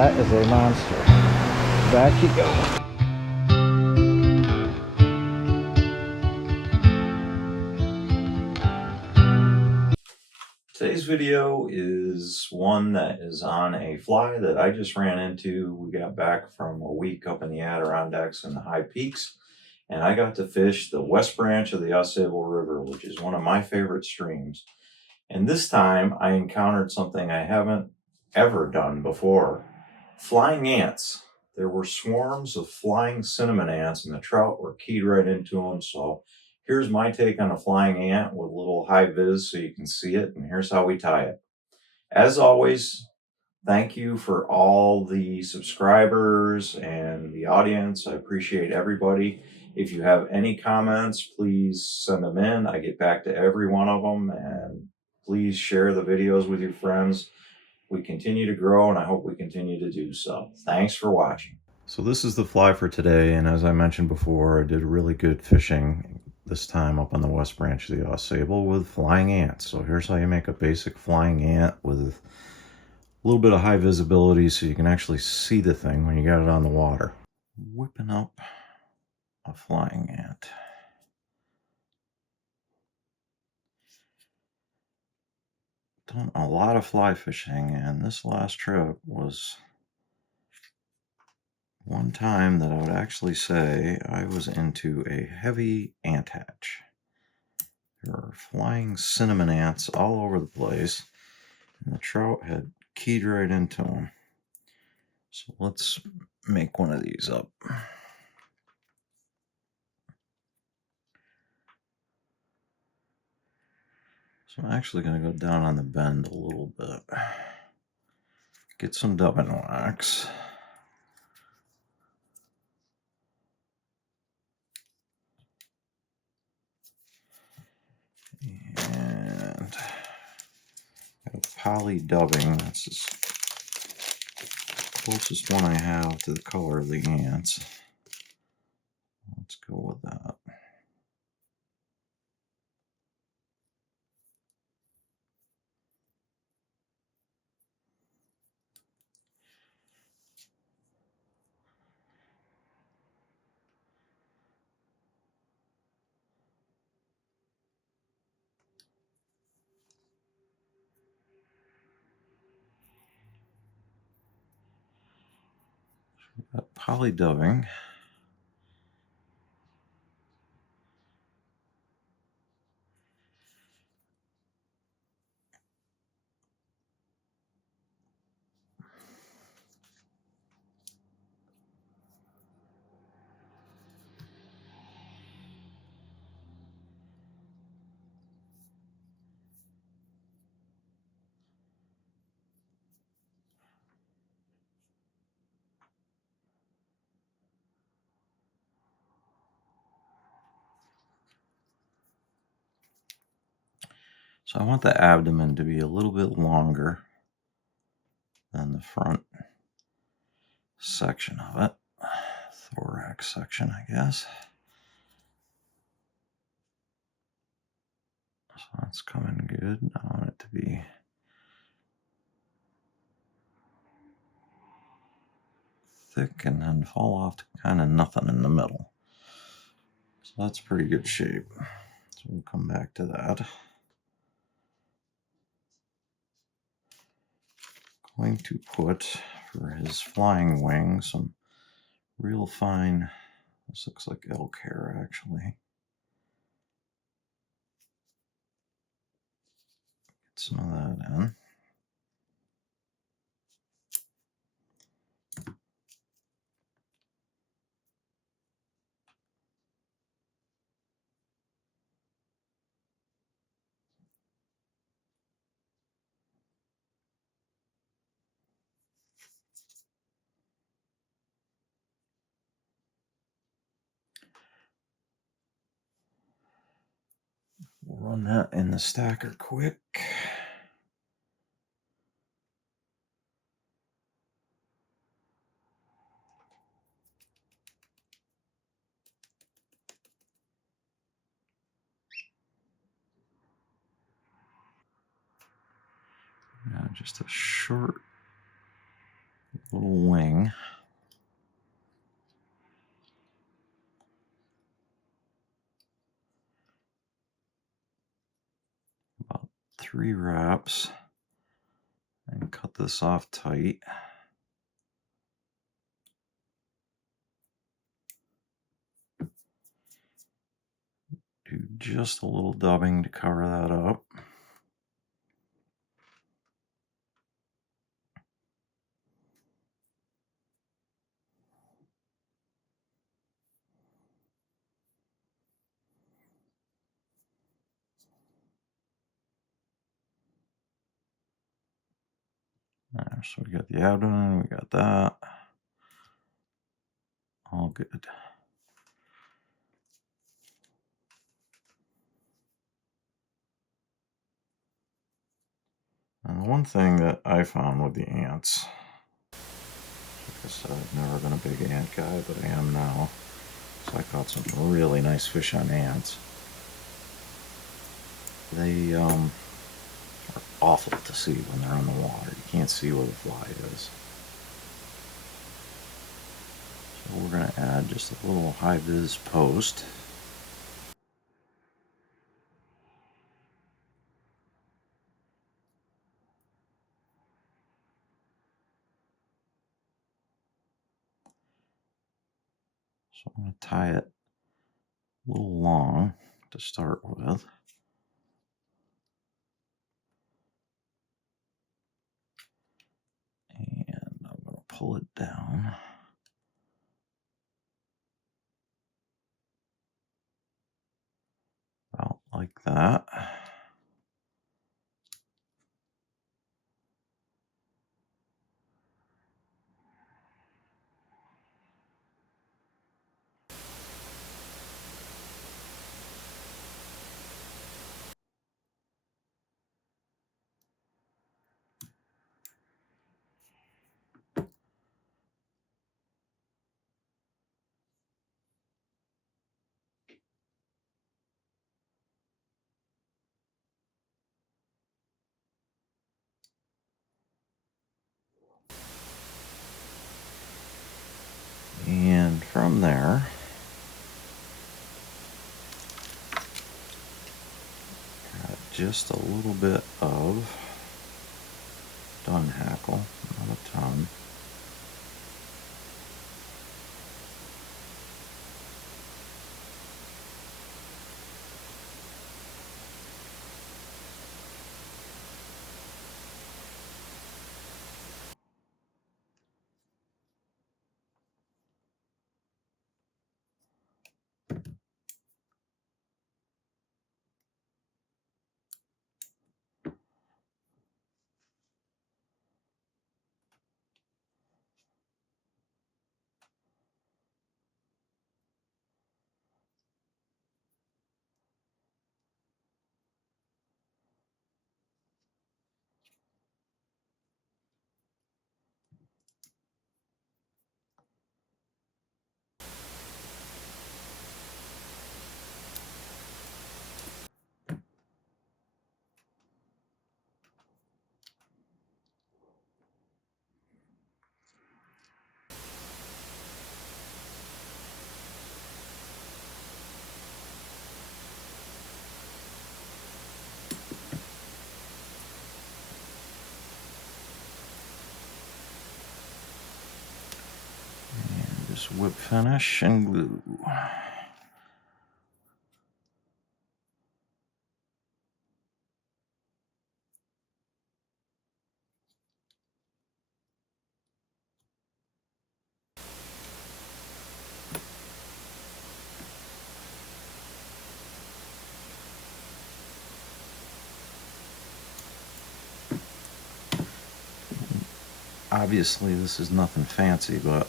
That is a monster. Back you go. Today's video is one that is on a fly that I just ran into. We got back from a week up in the Adirondacks and the high peaks, and I got to fish the west branch of the Ausable River, which is one of my favorite streams. And this time I encountered something I haven't ever done before. Flying ants. There were swarms of flying cinnamon ants, and the trout were keyed right into them. So here's my take on a flying ant with a little high vis so you can see it, and here's how we tie it. As always, thank you for all the subscribers and the audience. I appreciate everybody. If you have any comments, please send them in. I get back to every one of them, and please share the videos with your friends. We continue to grow, and I hope we continue to do so. Thanks for watching. So this is the fly for today, and as I mentioned before, I did really good fishing this time up on the west branch of the Ausable with flying ants. So here's how you make a basic flying ant with a little bit of high visibility so you can actually see the thing when you got it on the water. Whipping up a flying ant. Done a lot of fly fishing, and this last trip was one time that I would actually say I was into a heavy ant hatch. There were flying cinnamon ants all over the place, and the trout had keyed right into them. So let's make one of these up. So I'm actually going to go down on the bend a little bit. Get some dubbing wax. And got a poly dubbing. That's the closest one I have to the color of the ants. Let's go with that. Got poly dubbing. So I want the abdomen to be a little bit longer than the front section of it. Thorax section, I guess. So that's coming good. I want it to be thick and then fall off to kind of nothing in the middle. So that's pretty good shape. So we'll come back to that. Going to put, for his flying wing, some real fine, this looks like elk hair actually. Get some of that in. We'll run that in the stacker quick. Now just a short little wing. About 3 wraps. And cut this off tight. Do just a little dubbing to cover that up. There, so we got the abdomen, we got that. All good. And the one thing that I found with the ants, like I said, I've never been a big ant guy, but I am now. So I caught some really nice fish on ants. They are awful to see when they're on the water. You can't see where the fly is. So we're going to add just a little high-vis post. So I'm going to tie it a little long to start with. And I'm going to pull it down. About like that. And from there, got just a little bit of dun hackle, not a ton. Just whip finish and glue. Obviously this is nothing fancy, but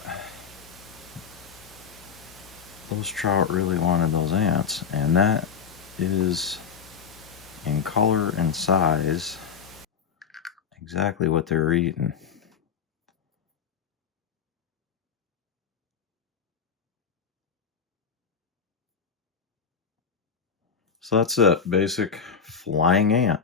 those trout really wanted those ants, and that is in color and size exactly what they're eating. So that's it, basic flying ant.